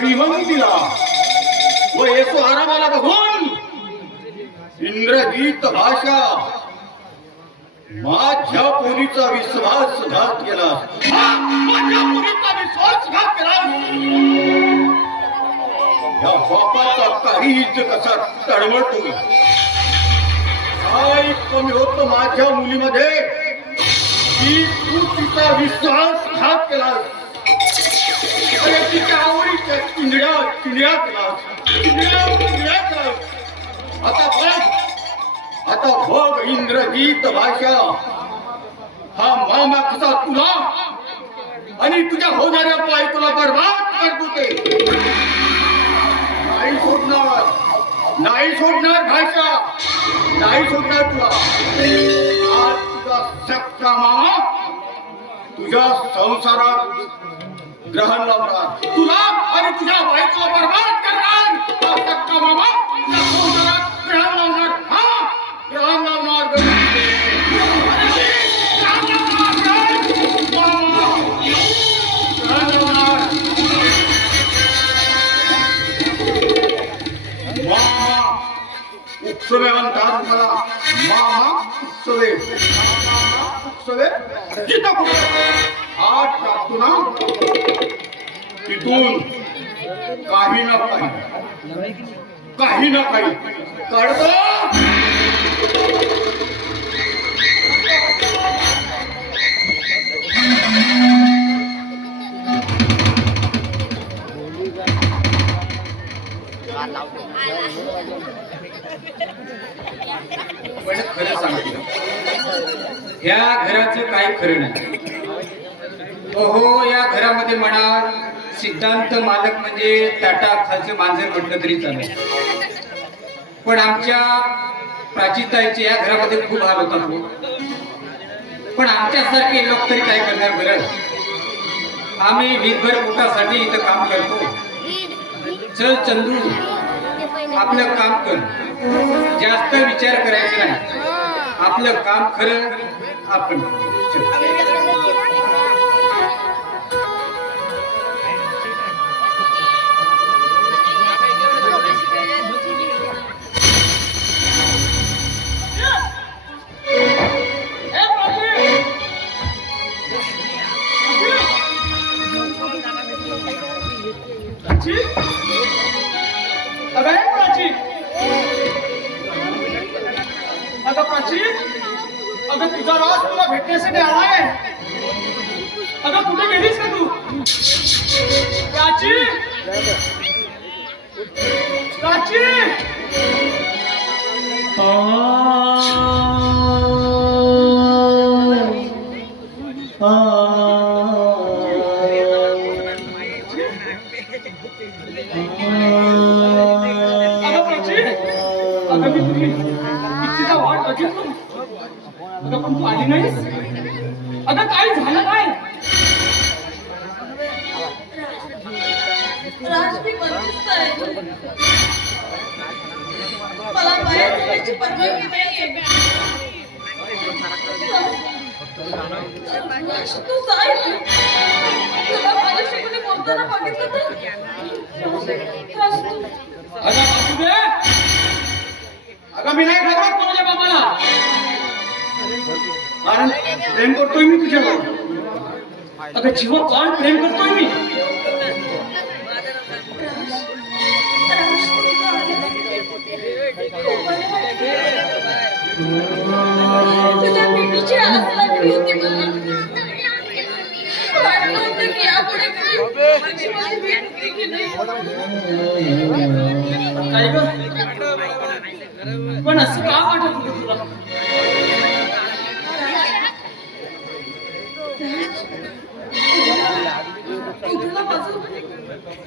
श्रीमंतीला. व येतो आरामाला बघून. इंद्रजीत भाषा. माझ्या पोरीचा विश्वासघात केला. माझ्या पोरीचा विश्वासघात केला. या बापाचा काहीच कसा तडमडतो काय कमी होत माझ्या मुलीमध्ये? की तू तिचा विश्वासघात केलास? तिच्या आवडीच्या चिंधड्या चिंधड्या केलास चिंधड्या चिंधड्या केलास आता बघ आता बघ इंद्रजीत भाषा हा मामा कसा तुला आणि तुझ्या होणाऱ्या तुला बर्बाद करतो ते नाही सोडणार नाही सोडणार भाषा नाही सोडणार तुला आज तुझा सक्का मामा तुझ्या संसारात ग्रहण लावणार तुला आणि तुझ्या बायकोला बर्बाद करणार. हा सक्का मामा तुझ्या संसारात ग्रहण लावणार. हा ग्रहण लावणार मामा. उत्सवे म्हणतात मला मामा उत्सवे. मामा उत्सवे तिथं हात टाकतो ना तिथून काही ना काही काही ना काही कळत? पण खरं सांगते ह्या घराचं काही खरं नाही. अहो या घरामध्ये म्हणा सिद्धांत मालक म्हणजे टाटा खालचं मांजर म्हटलं तरी चालेल. पण आमच्या प्राचीताईचे या घरामध्ये खूप हाल होता हो. पण आमच्यासारखे लोक तरी काय करणार बरं? आम्ही वीजभर पोटासाठी इथं काम करतो. चल चंदू आपलं काम कर. जास्त विचार करायचा नाही. आपलं काम खरं आपण. नाहीस? अगं काय झालं काय मला बाहेर जाण्याची परवानगी नाहीये. राज, तू जाय ना. तुला माझ्याशी कोणी बोलताना बघितलं तर? राज, तू- अगं असू दे. अगं मी नाही घाबरत माझ्या बाबाला. कारण प्रेम करतोय मी तुझ्यावर अगं जीवा काळ प्रेम करतोय मी राज, तू का आली? खूप बरं वाटलं. तुझ्या भेटीची आस लागली होती मला वाटलं होतं की यापुढे कधी माझी माझी भेट होती की नाही काय ग पण असं का वाटत होतं तुला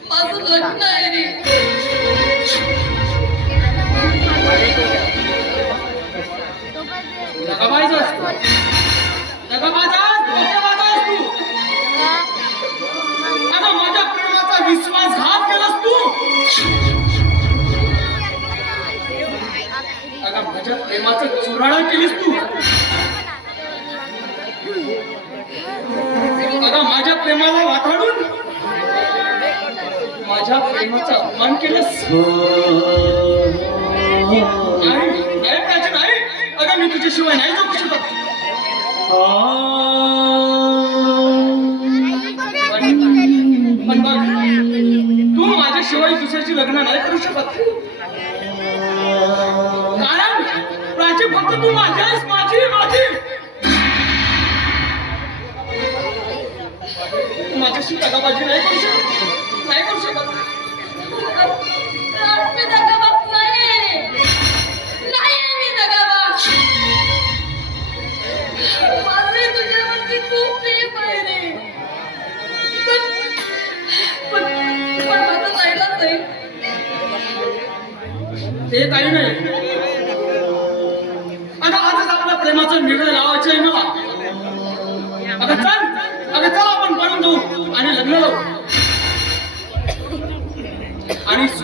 माझं लग्न आहे रे असतो माझ्या प्रेमाचा विश्वासघात केलास तू अगं माझ्या प्रेमाचं चुराळा केलीस तू. प्रेमाला वाखाडून माझ्या प्रेमाचा अपमान केलंस. नाही. अगं मी तुझ्याशिवाय नाही जगू शकत पण बघ तू माझ्याशिवाय दुसऱ्याची लग्न नाही करू शकत. कारण प्राची फक्त तू माझ्याच माझी माझी तू दगाबाजी नाही करू शकत. नाही करू शकत. राज मी दगाबाज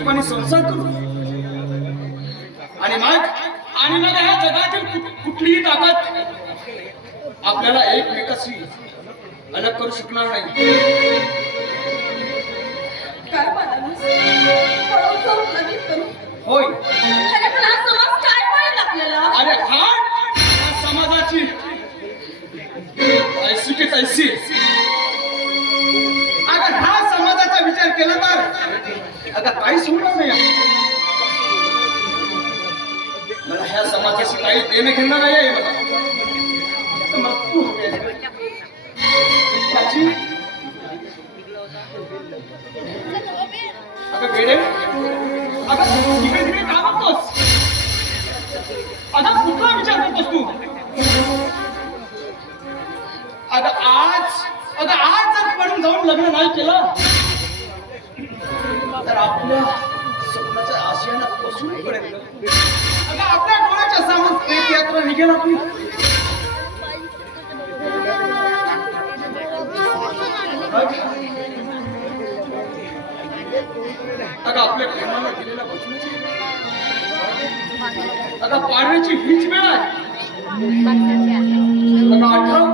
आणि सुखाने संसार करू. आणि मग आणि मग ह्या जगातील कुठलीही ताकद आपल्याला एकमेकाशी अलग करू शकणार नाही. होय. समाजाशी काही देणं घेणं नाही आहे तू हवी आहे. त्याची अगं वेडे अगं इकडे तिकडे का बघतोस अगं कुठला विचार करतोस तू अगं आज अगं आज जर पडून जाऊन लग्न नाही केलं तर आपलं आपल्या डोळ्याच्या सामान प्रेत यात्रा निघेल आपली अगं आपल्या प्रेमाला दिलेल्या वचनाची अगं हीच वेळ आहे. अगं आठवण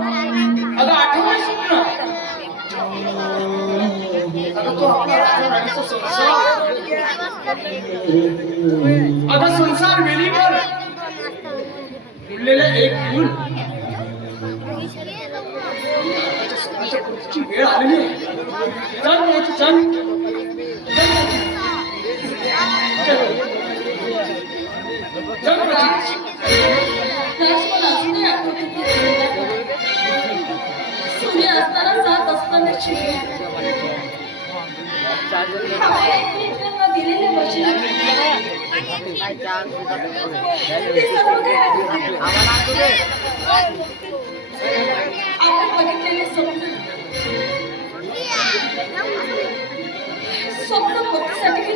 अगं संसार वेलीवर. उरलेलं एक कृतीची वेळ आलेली आहे. चल सूर्य असताना सात असताना स्वप्न पोतीसाठी मी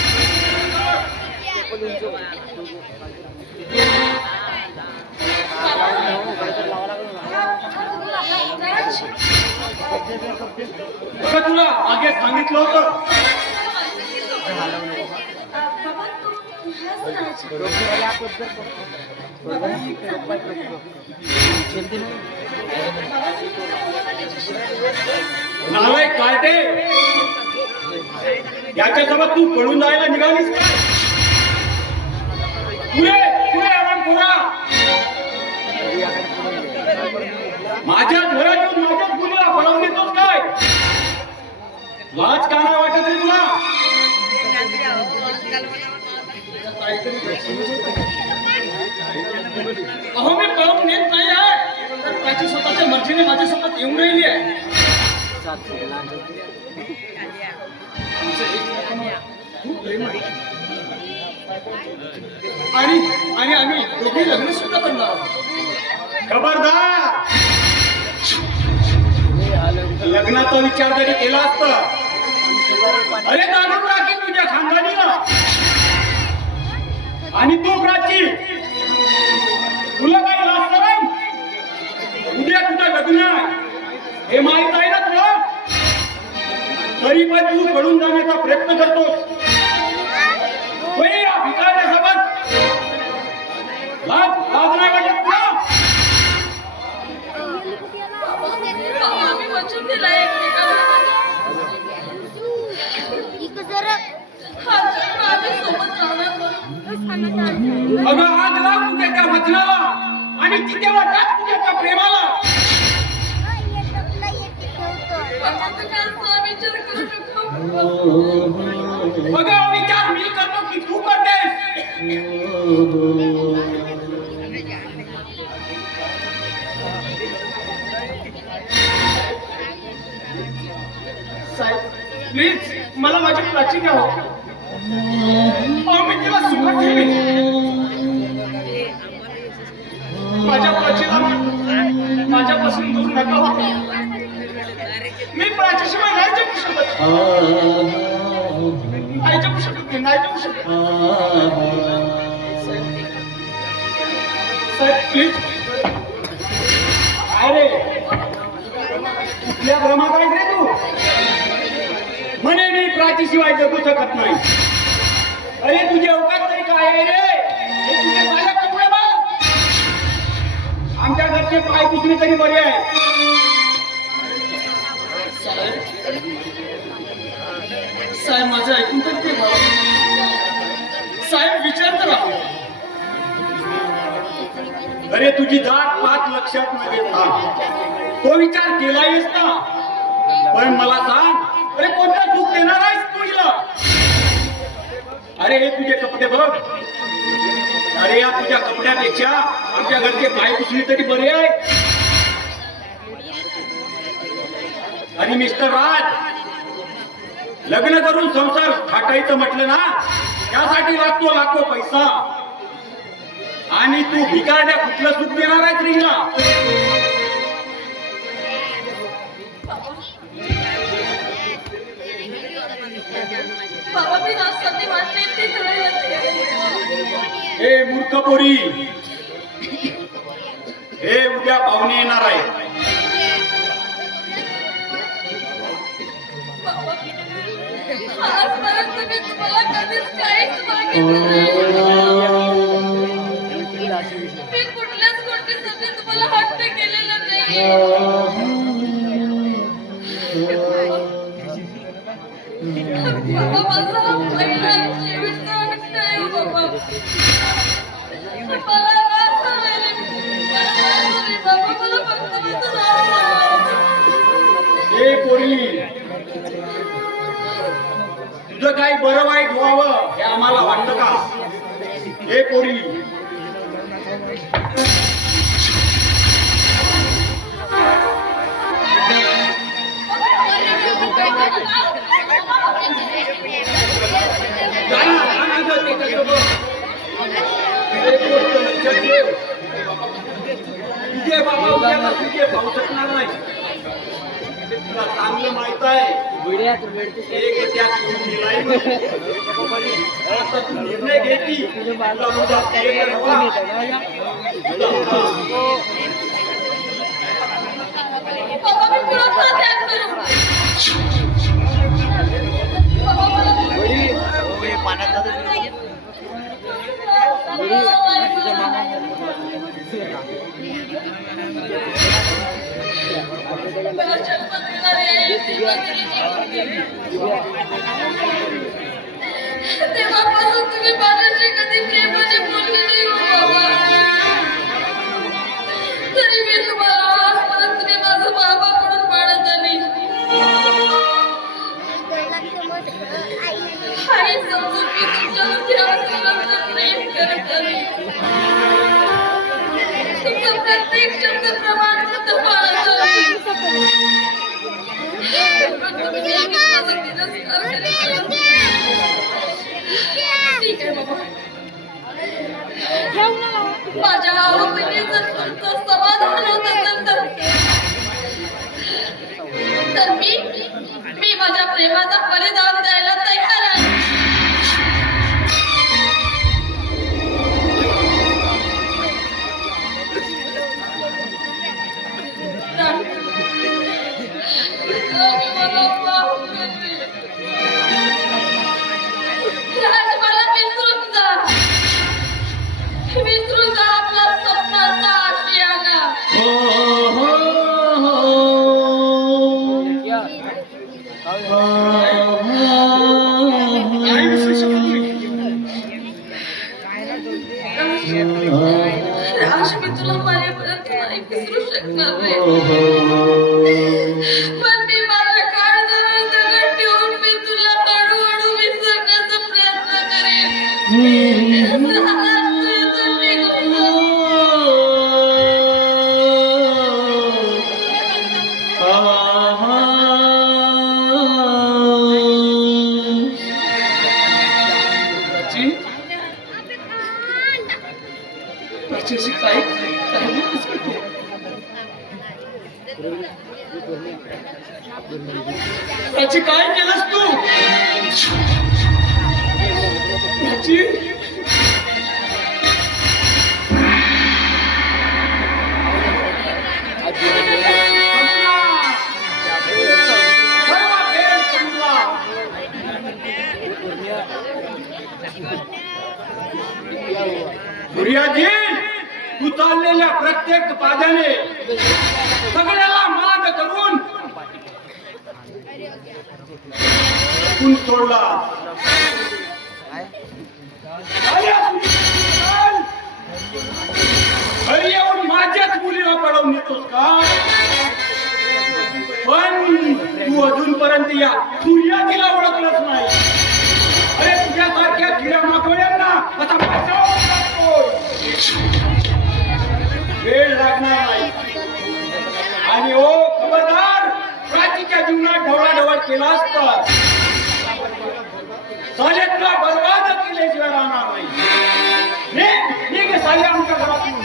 आहे तुला आगे सांगितलं होतं. नालाय कार्टे. याच्यासोबत तू पळून जायला निघालीस माझ्या घरात येऊन माझ्याच मुलीला पळवून देतोस काय? लाज का वाटत रे तुला? अहो मी पळवून येत नाही आहे. तर त्याची स्वतःच्या मर्जीने माझ्यासोबत येऊन राहिली आहे. खूप प्रेम आहे. आणि आणि आम्ही दोघी लग्न सुद्धा करणार खबरदार! लग्नाचा विचार जरी केला असता अरे काढून टाकीन तुझ्या खानदानीला आणि तू प्राची तुला काही लागतं नाही उद्या तुझं लग्न आहे. हे माहीत आहे ना तुला? तरी पण तू पडून जाण्याचा प्रयत्न करतोस. साहेब प्लीज मला माझी प्राची द्या मी तिला सुखात ठेवी माझ्या प्राचीला माझ्यापासून दूर नका हो मी प्राचीशिवाय नाही जगू शकत. नाही जगू शकत नाही नाही जगू शकत. साहेब प्लीज. अरे कुठल्या भ्रमात आहेस रे तू. म्हणे मी प्राचीशिवाय जगू शकत नाही. अरे तुझे अवकाश तरी काय आहे रे? आमच्या घरचे पाय पुसले तरी बरे आहे साहेब माझं ऐकून तर ते. साहेब विचार तर अरे तुझी जात पाच लक्षात न देता तो विचार केलायस ना? पण मला सांग अरे कोणता सुख देणार आहेस तुझला? अरे हे तुझे कपडे बघ. अरे या तुझ्या कपड्यापेक्षा आमच्या घरचे पाय पुसली तरी बरे आहे. आणि मिस्टर राज लग्न करून संसार थाटायचं म्हटलं ना त्यासाठी लागतो लागतो पैसा. आणि तू भिकारड्या कुठलं सुख देणार आहे स्त्रीला हे मूर्ख पोरी हे उद्या पाहुणे येणार आहे. मी कुठल्याच गोष्टीसाठी तुम्हाला हट्ट केलेला नाही हे पोरी. तुझं काही बरं वाईट व्हावं हे आम्हाला वाटतं का? हे पोरी. उद्याला तुझे भाऊ शकणार नाही तुला चांगलं माहीत आहे एक त्या मुलीलाही आता तू निर्णय घे की तुला उद्या प्रेम तेव्हापासून तुम्ही माझ्याशी कधी प्रेमाने बोलले नाही हो बाबा तरी मी तुम्हाला आजपर्यंत मी माझं बाबाकडून पाडत आली आई समजून मी तुमच्यावरती प्रेम करत आली प्रत्येक शब्द प्रमाणबद्ध पाळत ठीक आहे बाबा माझ्या आवडीने जर तुमचं समाधान होत असेल तर तर मी मी माझ्या प्रेमाचा परिधान काही काही नकोस का तू? प्राची काय केलंस तू प्राची सर्व खेळ संपला. सूर्याजी तू चाललेल्या प्रत्येक पाद्याने सगळ्याला मात करून तू सोडला घरी येऊन माझ्याच मुलीला पळवून येतोस का? पण तू अजूनपर्यंत या सूर्याजीला ओळखलंच वेळ लागणार नाही. आणि ओ खबरदार प्राचीच्या जीवनात ढवळाढवळ केला असता. साल्यातला बर्बाद केल्याशिवाय राहणार नाही. निघ, निघ आमच्या घरातून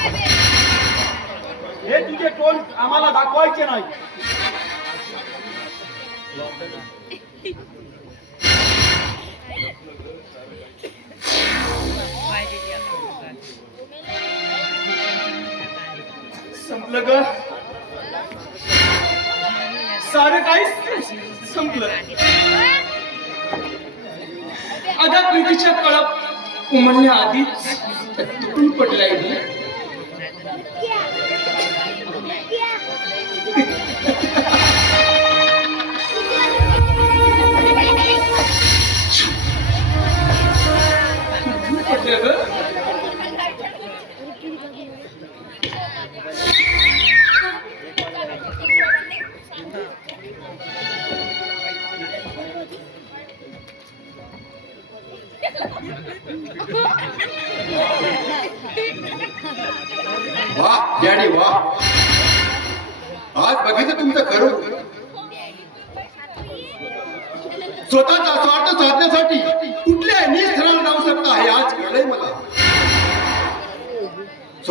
हे तुझे टोन आम्हाला दाखवायचे नाही. संपलं ग. सारं काय संपलं. आता प्रीतीच्या कळप उमलण्या आधीच तुटून पडलाय मी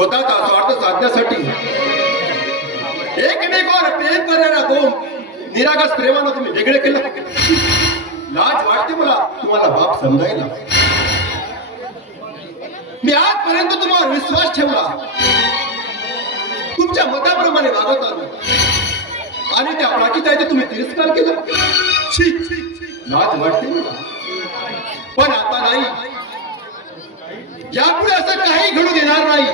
स्वतःचा स्वार्थ साधण्यासाठी एकमेकावर प्रेम करणारा दोन निरागस प्रेमानं तुम्ही वेगळे केलं. लाज वाटते मला तुम्हाला बाप समजायला. मी आजपर्यंत तुम्हाला विश्वास ठेवला. तुमच्या मताप्रमाणे वागत आलो. आणि त्या प्राचीताईचा तुम्ही तिरस्कार केला. लाज वाटते मला. पण आता नाही. यापुढे असं काही घडू देणार नाही.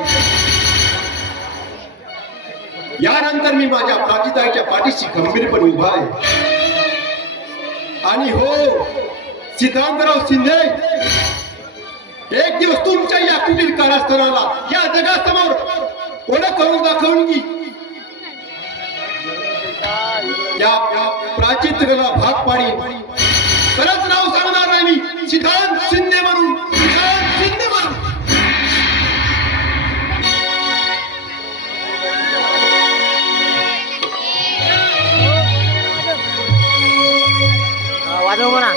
यानंतर मी माझ्या प्राजिताईच्या पाठीशी खंबीरपणे उभा आहे. आणि हो सिद्धांतराव शिंदे एक दिवस तुमच्या या कुटीर कारस्थानाला या जगासमोर ओळख करून दाखवून की? या या प्राचित्र्याला भाग पाडी खरंच नाव सांगणार नाही मी. सिद्धांत! वाजव म्हणा